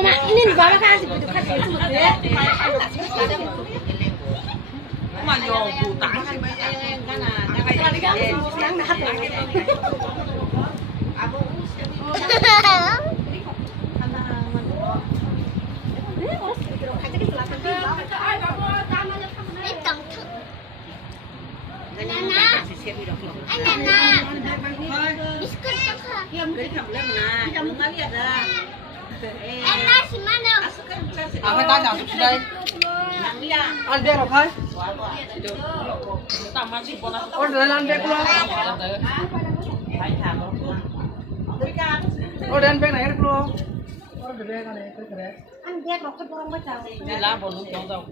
Oma, ini di bawah kan sih butuh kasih itu ya. Mà vô phụ tặng cái phải ta chào xuống đây. Ăn đeo rồi order ăn đeo luôn. Order bên này luôn. Order bên này cái Anh ghét một cái bông mới chào. Đi lá bồn luôn đâu.